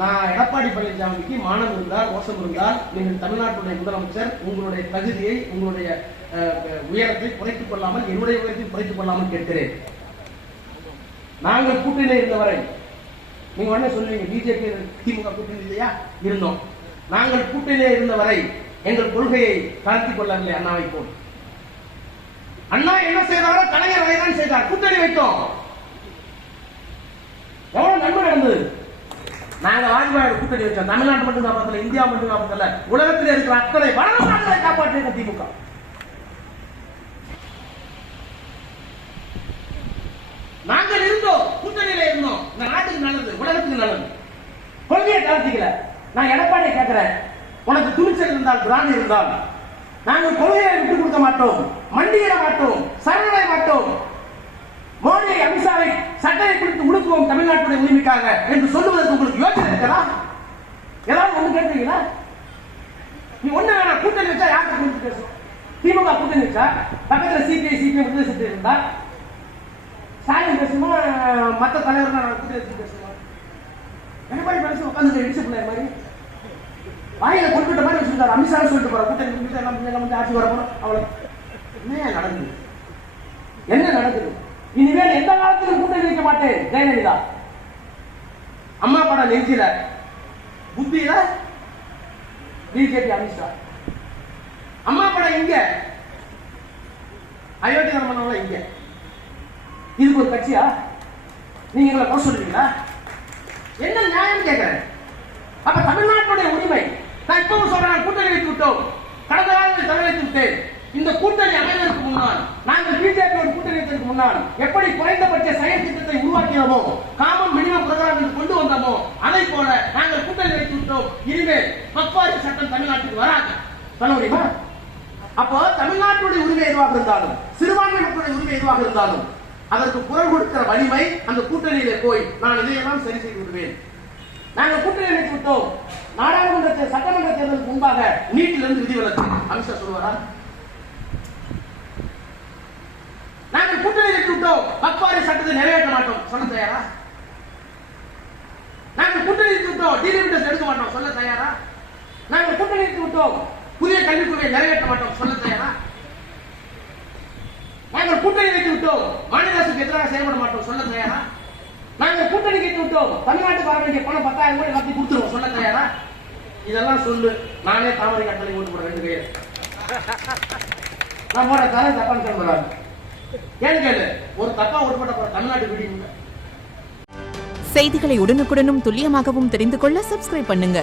நான் எடப்பாடி பழனிசாமிக்கு மானம் இருந்தால், ரோஷம் இருந்தால், நீங்கள் தமிழ்நாட்டுடைய முதலமைச்சர் உங்களுடைய தகுதியை, உங்களுடைய உயரத்தை குறைத்துக் கொள்ளாமல், என்னுடைய உயரத்தை குறைத்துக் கொள்ளாமல் கேட்கிறேன். நாங்கள் கூட்டணியில் இருந்தவரை நீங்க உடனே சொல்லுவீங்க, பிஜேபி திமுக கூட்டணி இல்லையா? இருந்தோம். நாங்கள் கூட்டணியிலே இருந்தவரை எங்கள் கொள்கையை கலத்திக் கொள்ளவில்லை. அண்ணாவை போல் அண்ணா என்ன செய்தாரோ கலைஞர் அதைதான் செய்தார். கூட்டணி வைத்தோம். எவ்வளவு நன்மை நடந்தது. நாங்க வாஜ்பாயோட கூட்டணி வச்சோம். தமிழ்நாட்டு மட்டும் காப்பாற்றல, இந்தியா மட்டும் காப்பாற்றல, உலகத்தில் இருக்கிற அத்தனை வளர்ந்த நாடுகளை காப்பாற்றிய திமுக. நாங்கள் இருந்தோம், கூட்டணியில இருந்தோம். இந்த நாட்டுக்கு நல்லது, உலகத்துக்கு நல்லது. கொள்கையை கலத்திக்கல. நான் எடப்பாடியை கேட்கிறேன், உனக்கு துணிச்சல் இருந்தால், திராணி இருந்தால், நாங்கள் கொள்கையை விட்டுக் கொடுக்க மாட்டோம், மண்டியிட மாட்டோம், சரணடைய மாட்டோம். மோடியை, அமித்ஷாவை சட்டையை குறித்து உடுக்குவோம் தமிழ்நாட்டுடைய உரிமைக்காக என்று சொல்லுவதற்கு உங்களுக்கு யோசனை இருக்கிறா? ஏதாவது ஒண்ணு கேட்கிறீங்களா? நீ ஒண்ணு வேணாம். கூட்டணி வச்சா யாருக்கு குறித்து பேசும்? திமுக கூட்டணி வச்சா பக்கத்துல சிபிஐ விடுதலை சிறுத்தை இருந்தா ஸ்டாலின் பேசுமா, மற்ற தலைவர்கள் கூட்டணி வச்சு பேசுமா? எடப்பாடி பேச உட்காந்து இடிச்சு பிள்ளைய மாதிரி வாயில குறிப்பிட்ட மாதிரி வச்சிருந்தாரு. அமித்ஷா சொல்லிட்டு போற கூட்டணி ஆட்சி வரப்போம். அவ்வளவு என்ன நடக்குது? என்ன நடக்குது? இனிமேல் எந்த காலத்திலும் கூட்டணி வைக்க மாட்டேன். ஜெயலலிதா அம்மா படம் நெஞ்சில, புத்தியில பிஜேபி அமித்ஷா. அம்மா படம் இங்க, அயோத்தி தர்மம் இங்க. இதுக்கு ஒரு கட்சியா? நீங்க எங்களை போக சொல்லுவீங்களா? என்ன நியாயம் கேட்கிறேன். அப்ப தமிழ்நாட்டுடைய உரிமை நான் இப்பவும் சொல்றேன். கூட்டணி வைத்து விட்டோம். கடந்த காலத்தில் தலைவரைத்து விட்டேன். இந்த கூட்டணி அமைவதற்கு முன்னால், நாங்கள் பிஜேபியோட கூட்டணி வைத்ததற்கு முன்னால் எப்படி குறைந்தபட்ச செயல் திட்டத்தை உருவாக்கினோமோ, காமன் மினிமம் ப்ரோக்ராம் கொண்டு வந்தோமோ, அதை போல நாங்கள் கூட்டணி வைத்து விட்டோம். இனிமேல் பக்வாரி சட்டம் தமிழ்நாட்டுக்கு வராது. சொல்ல முடியுமா? அப்போ தமிழ்நாட்டுடைய உரிமை எதுவாக இருந்தாலும், சிறுபான்மை மக்களுடைய உரிமை எதுவாக இருந்தாலும், அதற்கு குரல் கொடுக்கிற வலிமை அந்த கூட்டணியிலே போய் நான் இதையெல்லாம் சரி செய்து விடுவேன். நாங்கள் கூட்டணி வைத்து விட்டோம். நாடாளுமன்ற சட்டமன்ற தேர்தலுக்கு முன்பாக நீட்டிலிருந்து விதிவிலக்கு அமித்ஷா சொல்லுவாரா? நாங்கள் கூட்டணி வைத்து விட்டோம், பக்வாரி சட்டத்தை நிறைவேற்ற மாட்டோம் சொல்ல தயாரா? நாங்கள் கூட்டணி வைத்து விட்டோம், டிலிமிட்டஸ் எடுக்க மாட்டோம் சொல்ல தயாரா? நாங்கள் கூட்டணி வைத்து விட்டோம், புதிய கல்விக் கொள்கையை நிறைவேற்ற மாட்டோம் சொல்ல தயாரா? நாங்கள் கூட்டணி வைத்து விட்டோம், மாநில அரசுக்கு எதிராக செயல்பட மாட்டோம் சொல்ல தயாரா? நாங்கள் கூட்டணி வைத்து விட்டோம், தமிழ்நாட்டுக்கு வர வேண்டிய பணம் 10,000 கோடி எல்லாத்தையும் கொடுத்துருவோம் சொல்ல தயாரா? இதெல்லாம் சொல்லு. நானே தாமரை கட்டளை ஓட்டு போட 2 கையில் நான் போட தர தப்பான்னு சொல்றாங்க. ஏன்னு கேளு, ஒரு தப்பா ஓட்டு போட்ட போற தமிழ்நாட்டு வீடு. செய்திகளை உடனுக்குடனும் துல்லியமாகவும் தெரிந்து கொள்ள சப்ஸ்கிரைப் பண்ணுங்க.